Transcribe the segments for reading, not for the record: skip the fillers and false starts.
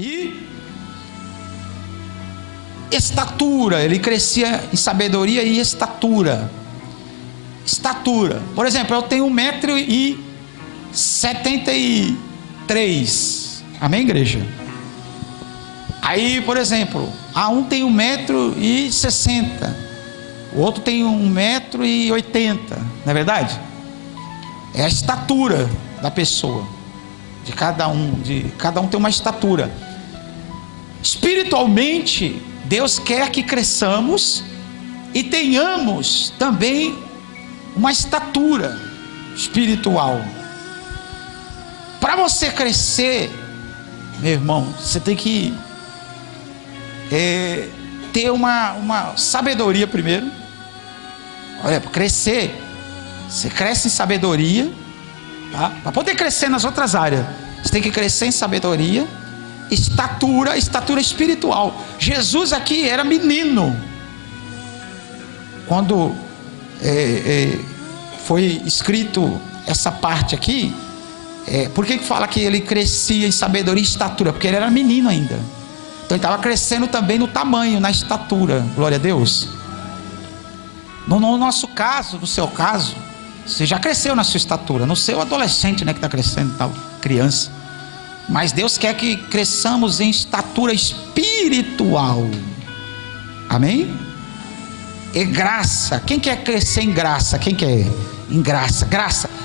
e estatura. Ele crescia em sabedoria e estatura. Estatura. Por exemplo, eu tenho 1,73 m. Amém, igreja? Aí, por exemplo, um tem 1,60 m, o outro tem 1,80 m, não é verdade? É a estatura da pessoa, de cada um tem uma estatura. Espiritualmente, Deus quer que cresçamos e tenhamos também uma estatura espiritual. Para você crescer, meu irmão, você tem que ter uma sabedoria primeiro. Olha, para crescer, você cresce em sabedoria, tá? Para poder crescer nas outras áreas, você tem que crescer em sabedoria, estatura espiritual. Jesus aqui era menino quando foi escrito essa parte aqui. Por que fala que ele crescia em sabedoria e estatura? Porque ele era menino ainda. Então ele estava crescendo também no tamanho, na estatura. Glória a Deus. No nosso caso, no seu caso, você já cresceu na sua estatura. No seu adolescente, né, que está crescendo, tal, criança. Mas Deus quer que cresçamos em estatura espiritual. Amém? E graça. Quem quer crescer em graça? Quem quer? Em graça.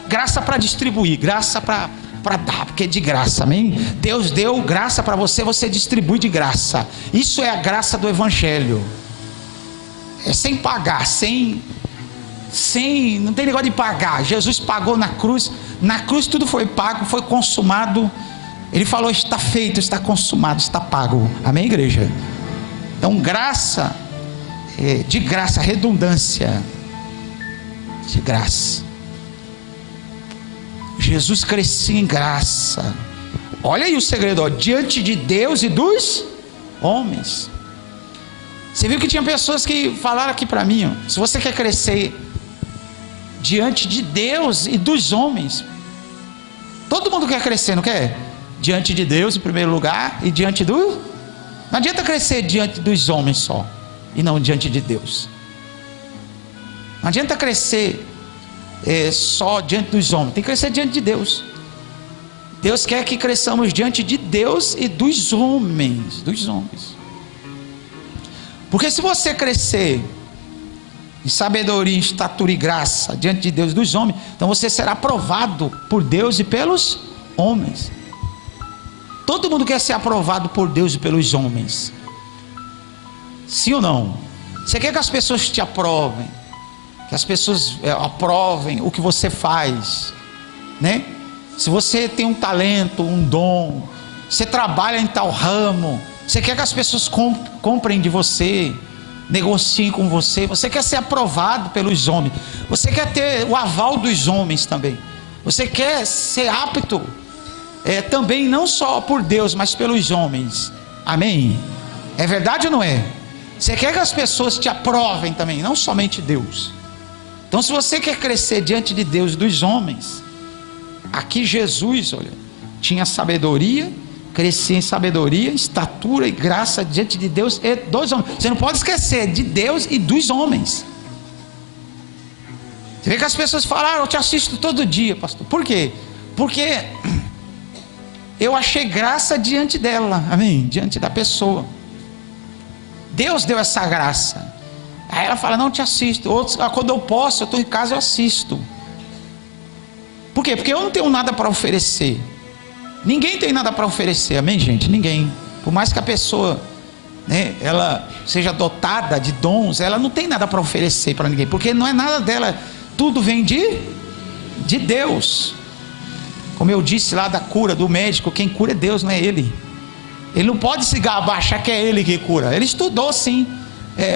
Graça para distribuir. Graça para dar, porque é de graça. Amém? Deus deu graça para você, você distribui de graça. Isso é a graça do Evangelho. É sem pagar, não tem negócio de pagar. Jesus pagou na cruz. Na cruz tudo foi pago, foi consumado. Ele falou: está feito, está consumado, está pago. Amém, igreja? Então, graça, de graça, redundância, de graça. Jesus crescia em graça. Olha aí o segredo, ó, diante de Deus e dos homens. Você viu que tinha pessoas que falaram aqui para mim, ó, se você quer crescer diante de Deus e dos homens, todo mundo quer crescer, não quer? Diante de Deus em primeiro lugar e diante do... Não adianta crescer diante dos homens só e não diante de Deus. Não adianta crescer só diante dos homens, tem que crescer diante de Deus. Deus quer que cresçamos diante de Deus e dos homens. Porque se você crescer em sabedoria, em estatura e graça diante de Deus e dos homens, então você será aprovado por Deus e pelos homens. Todo mundo quer ser aprovado por Deus e pelos homens. Sim ou não? Você quer que as pessoas te aprovem, que as pessoas aprovem o que você faz, né? Se você tem um talento, um dom, você trabalha em tal ramo, você quer que as pessoas comprem de você, negociem com você, você quer ser aprovado pelos homens, você quer ter o aval dos homens também, você quer ser apto também não só por Deus, mas pelos homens. Amém? É verdade ou não é? Você quer que as pessoas te aprovem também, não somente Deus. Então, se você quer crescer diante de Deus e dos homens, aqui Jesus, olha, tinha sabedoria, crescia em sabedoria, estatura e graça diante de Deus e dos homens. Você não pode esquecer de Deus e dos homens. Você vê que as pessoas falaram: eu te assisto todo dia, pastor. Por quê? Porque eu achei graça diante dela, amém? Diante da pessoa. Deus deu essa graça. Aí ela fala: não, te assisto. Outros, quando eu posso, eu estou em casa, eu assisto. Por quê? Porque eu não tenho nada para oferecer. Ninguém tem nada para oferecer, amém, gente? Ninguém. Por mais que a pessoa, né, ela seja dotada de dons, ela não tem nada para oferecer para ninguém, porque não é nada dela, tudo vem de Deus. Como eu disse lá da cura do médico, quem cura é Deus, não é ele. Ele não pode se gabar, achar que é ele que cura. Ele estudou sim,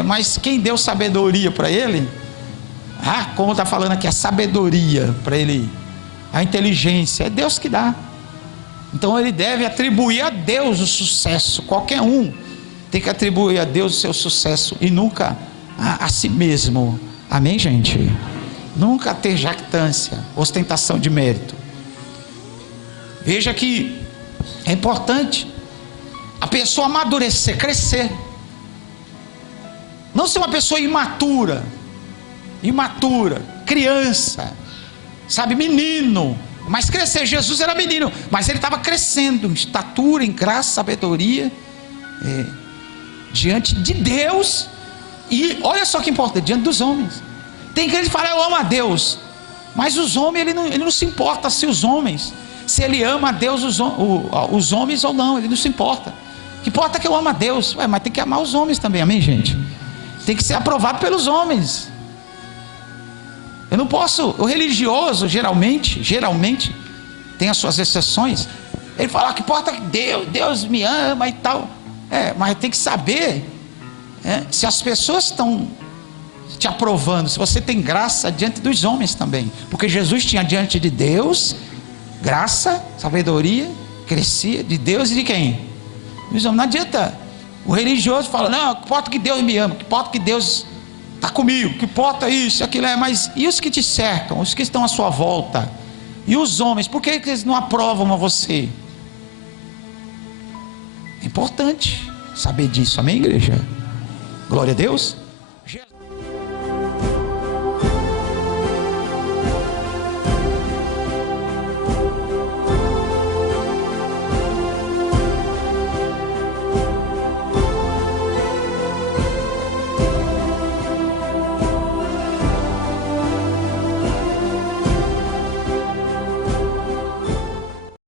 mas quem deu sabedoria para ele, como está falando aqui, a sabedoria para ele, a inteligência, é Deus que dá. Então ele deve atribuir a Deus o sucesso. Qualquer um tem que atribuir a Deus o seu sucesso e nunca a si mesmo. Amém, gente? Nunca ter jactância, ostentação de mérito. Veja que é importante a pessoa amadurecer, crescer. Não ser uma pessoa imatura, criança, sabe, menino. Mas crescer. Jesus era menino, mas ele estava crescendo em estatura, em graça, sabedoria, diante de Deus. E olha só que importante, diante dos homens. Tem crente que fala: eu amo a Deus, mas os homens, ele não se importa se os homens, se ele ama a Deus, os homens ou não, ele não se importa. O que importa é que eu amo a Deus. Mas tem que amar os homens também, amém, gente? Tem que ser aprovado pelos homens. Eu não posso. O religioso geralmente tem as suas exceções. Ele fala que importa que Deus me ama e tal. Mas tem que saber se as pessoas estão te aprovando, se você tem graça diante dos homens também. Porque Jesus tinha diante de Deus graça, sabedoria, crescia de Deus e de quem? Dos homens. Não adianta o religioso fala: não, que importa que Deus me ama, que importa que Deus está comigo, que importa isso, aquilo mas e os que te cercam, os que estão à sua volta, e os homens, por que eles não aprovam a você? É importante saber disso, amém, igreja? Glória a Deus.